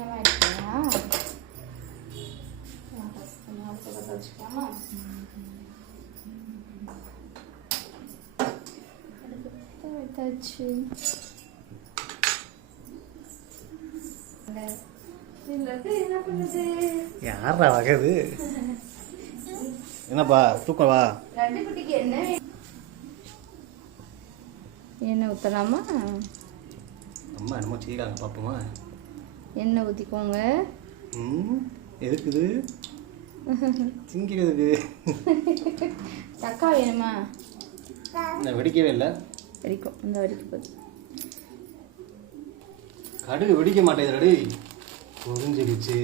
யாரா வகது என்னப்பா தூக்கவா எண்ணெய் ஊற்றலாமா? அம்மா என்னமோ செய்யறாங்க பார்ப்போமா? எண்ணெய் ஊற்றிக்கோங்க. எதுக்குது திங்கிறதுக்கு? தக்காளி வேணுமா? நான் வெடிக்கவே இல்லை. வெடிக்கும், இந்த வெடிக்க போகுது. கடுகு வெடிக்க மாட்டேங்குதுடி, புரிஞ்சிடுச்சு.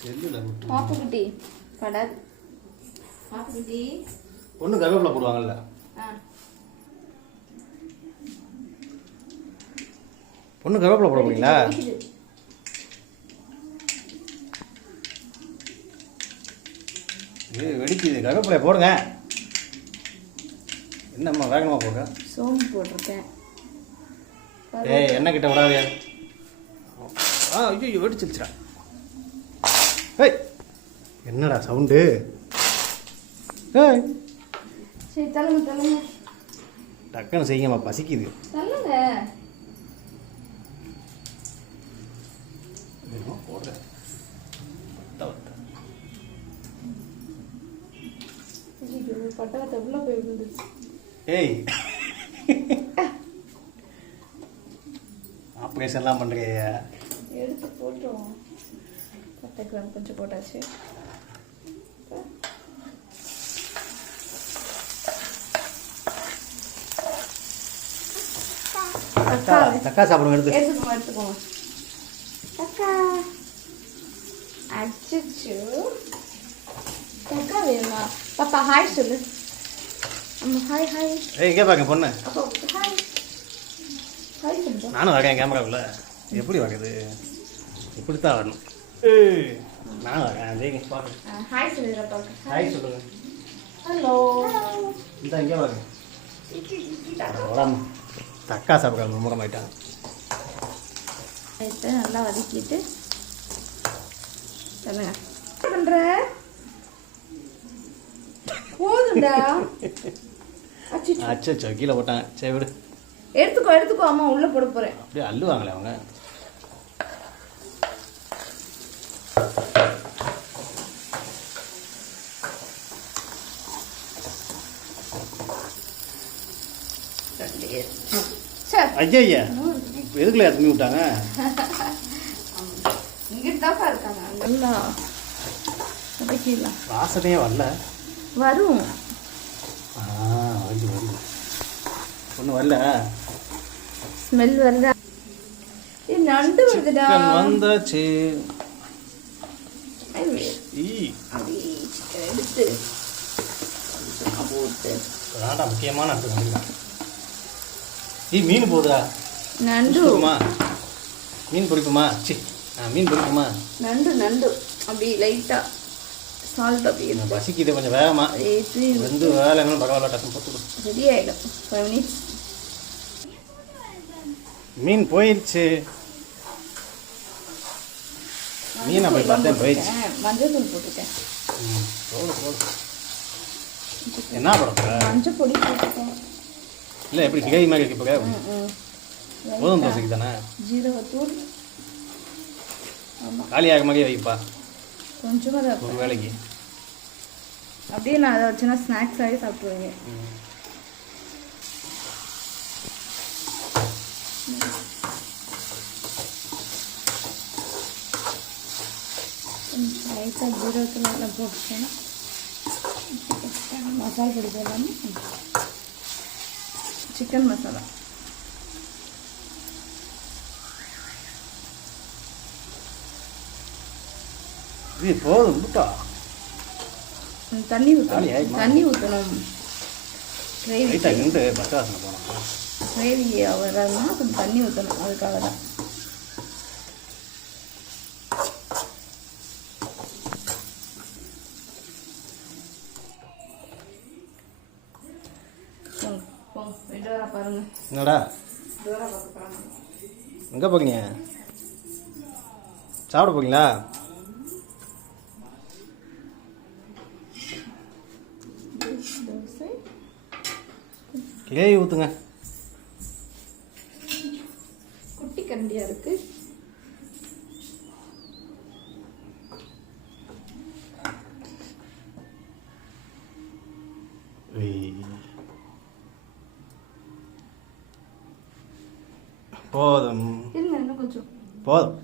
செல்லுல மாப்புக்குட்டி படாது. மாப்புக்குட்டி ஒன்று கருவேப்பிலை போடுவாங்கல்ல, பொண்ணு கருவேப்பிலை போட போறீங்களா? வெடிக்குது, கருவேப்பிலை போடுங்க. என்னம்மா வேகமாக போடுங்க. சோம்பு போட்டிருக்கேன். ஏய் எண்ணெய் கிட்ட விடாதே. ஐயோ வெடிச்சிருச்சுடா. ஏய் என்னடா சவுண்டு? ஏய் சரி தள்ளுங்க தள்ளுங்க, டக்குன்னு செய்யுங்கம்மா, பசிக்குது. தள்ளுங்க. போடுறேன். பட்டவத்தை உள்ள போய் விழுந்துச்சு. ஏய் ஆப்ரேஷன்லாம் பண்ணுறியா? எடுத்து போட்டுருவோம். 10 கிராம் கொஞ்சம் போட்டாச்சு. தக்கா சாப்பிடுங்க, எடுத்துக்கோங்க எடுத்துக்கோங்க. தக்கா அச்சோ, தக்கா வேணுமா? பாப்பா ஹாய் சொல்லு. அம்மா ஹாய் ஹாய். ஏய் இங்கே பாருங்க பொண்ணு. அப்பா ஹாய் ஹாய் சொல்லு. நானும் வரேன் கேமராவில். எப்படி வாங்குது? இப்படித்தான் வரணும். ஏய் நானும் வரேன். பாருங்க ஹாய் சொல்லுங்க. பாப்பா ஹாய் சொல்லுங்க. ஹலோ. இந்த இங்கே பாருங்க. தக்கா சாப்பிட்றாங்க, முகமாயிட்டாங்க. நல்லா வதக்கிட்டு சொல்லுங்க. என்ன பண்ற? போதுண்டா. அச்சோ கீழே போட்டாங்க. சரி விடு, எடுத்துக்கோ எடுத்துக்கோ. அம்மா உள்ள போட போறேன். அப்படியே அள்ளுவாங்களே அவங்க. ஐயா எதுக்குல தண்ணி விட்டாங்க? இங்கிட்டு தான் இருக்காங்க. நல்லா வதக்கிடலாம். வாசனையே வரல. வரும். வருது வருது. ஒன்றும் வரல. ஸ்மெல் வருதா? நண்டு வருதுடா. வந்தாச்சு. எடுத்து போட்டு முக்கியமான மீன் போகுதா? நண்டு மீன் பிடிக்குமா? மீன் பிடிக்குமா? நண்டு நண்டு அப்படி லைட்டா சால்ட் அப்படி பசிக்குது, கொஞ்சம் வேகமா வந்து வேலை பரவாயில்ல, டக்குன்னு போட்டு ரெடி ஆகிடும். 5 minutes. மீன் போயிடுச்சு. மீன் போய் பார்த்தேன், போயிடுச்சு. மஞ்சள் தூள் போட்டுட்டேன். என்ன படம்? மஞ்சள் பொடி போட்டுட்டேன். இல்லை எப்படி கிழவி மாதிரி இருக்கு? இப்போ கோதுமை தோசைக்கு தானே? ஜீரகத்தூள் காலியாக மாதிரி வைப்பா கொஞ்சமாக தான் ஒரு வேலைக்கு. அப்படியே நான் அதை வச்சுன்னா ஸ்நாக்ஸ் ஆகி சாப்பிடுவேங்க. லைட்டாக ஜீரகத்தூள் எல்லாம் போட்டுட்டேன். மசாலா பொடி போடலாமே. சிக்கன் மசாலா இது போதும். தண்ணி ஊற்றணும். தண்ணி ஊற்றணும். கிரேவி பச்சவாசனை போனோம். கிரேவி வரதுனா கொஞ்சம் தண்ணி ஊற்றணும். அதுக்காக தான். என்னடா டோரா பார்க்க போகிறாங்க. எங்கே போறீங்க? சாப்பிட போறீங்களா? தோசை கிரேவி ஊற்றுங்க. குட்டி கண்டியா இருக்கு. போதும் இருங்க இன்னும் கொஞ்சம். போதும்.